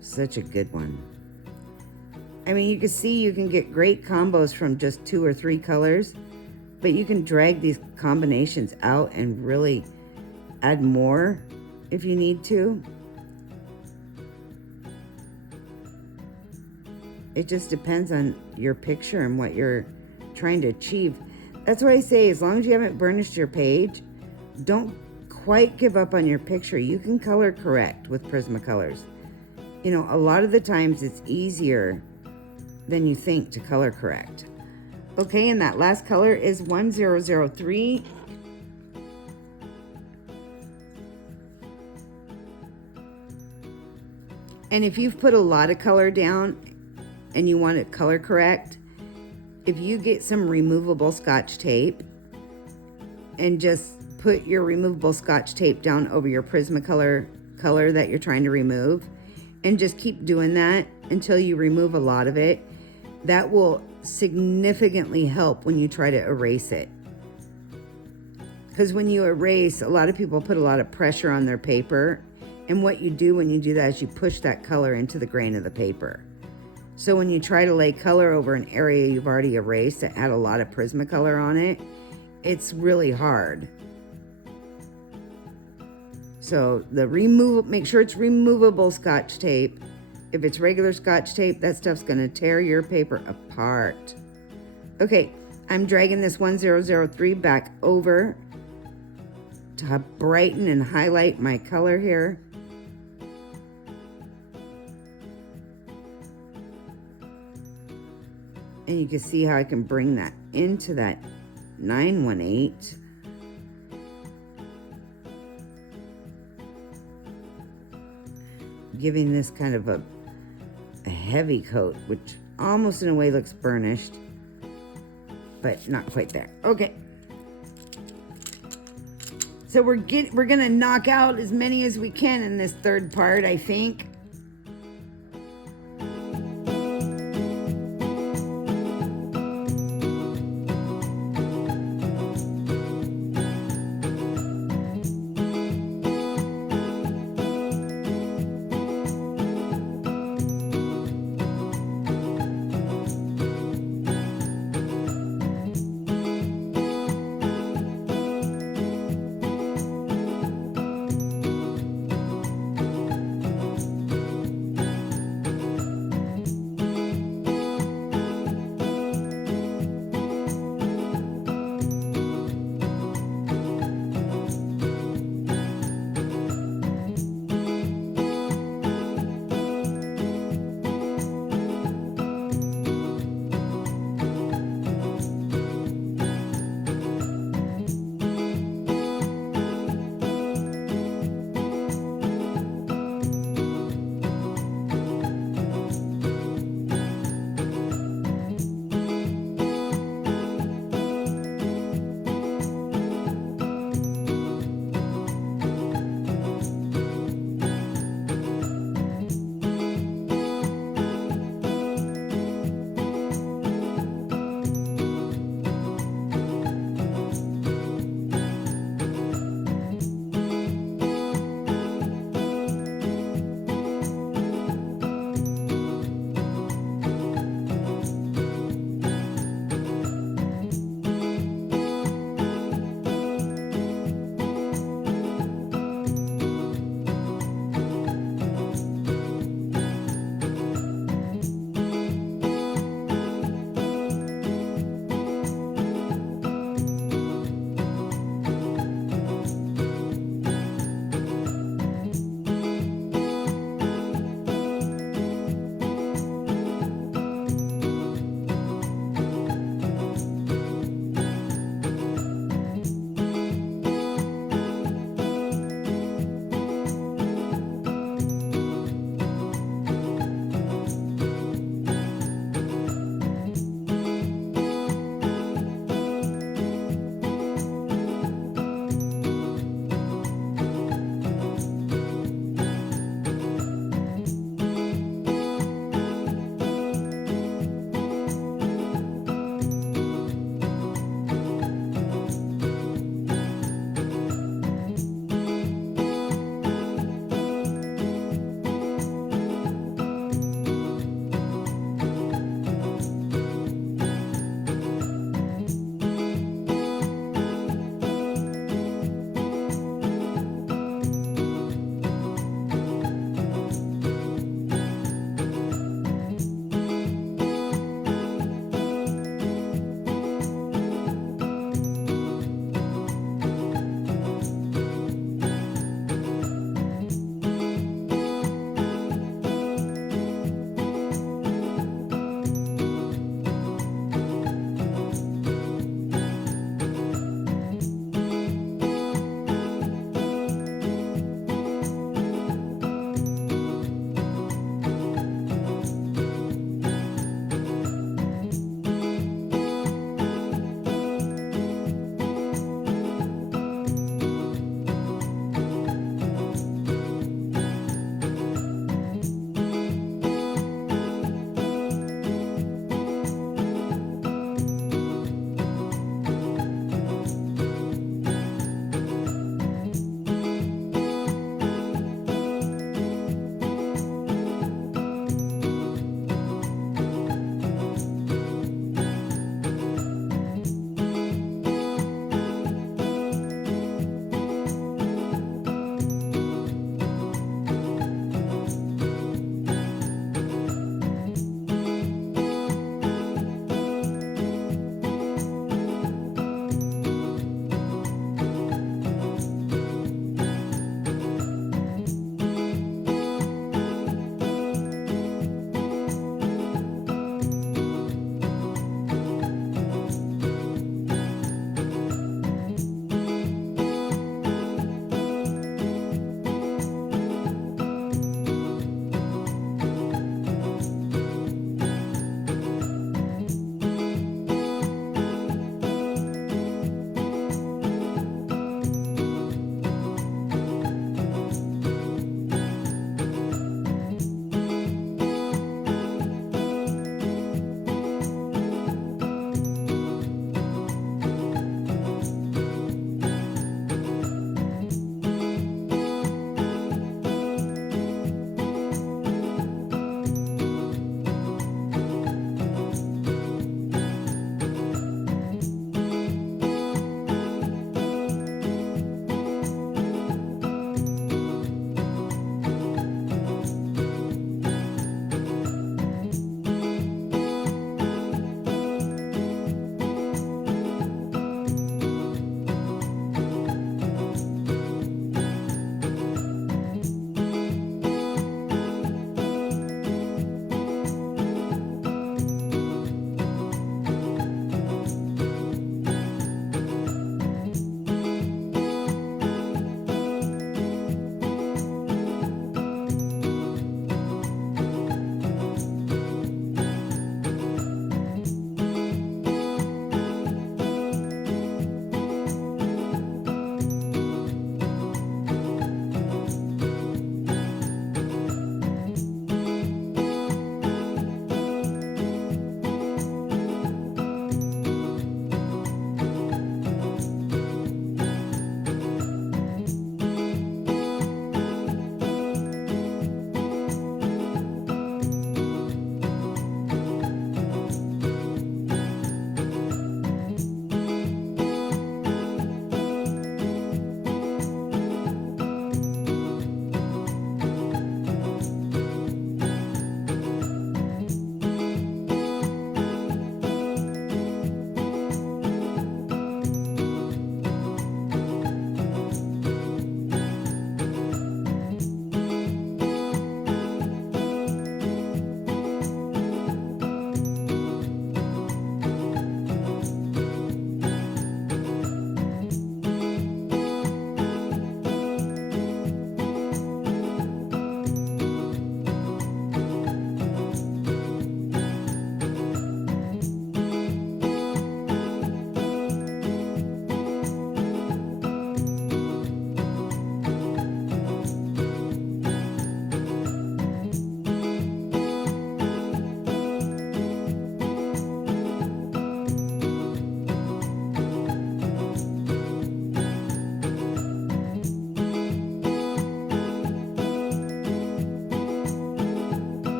Such a good one. I mean, you can see you can get great combos from just 2 or 3 colors, but you can drag these combinations out and really add more if you need to. It just depends on your picture and what you're trying to achieve. That's why I say, as long as you haven't burnished your page, don't quite give up on your picture, you can color correct with Prismacolors. You know, a lot of the times it's easier than you think to color correct. Okay, and that last color is 1003. And if you've put a lot of color down and you want it color correct, if you get some removable Scotch tape and just put your removable Scotch tape down over your Prismacolor color that you're trying to remove, and just keep doing that until you remove a lot of it, that will significantly help when you try to erase it. Because when you erase, a lot of people put a lot of pressure on their paper, and what you do when you do that is you push that color into the grain of the paper. So when you try to lay color over an area you've already erased that had a lot of Prismacolor on it, it's really hard. So make sure it's removable Scotch tape. If it's regular Scotch tape, that stuff's gonna tear your paper apart. Okay, I'm dragging this 1003 back over to brighten and highlight my color here. And you can see how I can bring that into that 918. Giving this kind of a heavy coat, which almost in a way looks burnished, but not quite there. Okay. So we're gonna knock out as many as we can in this third part, I think.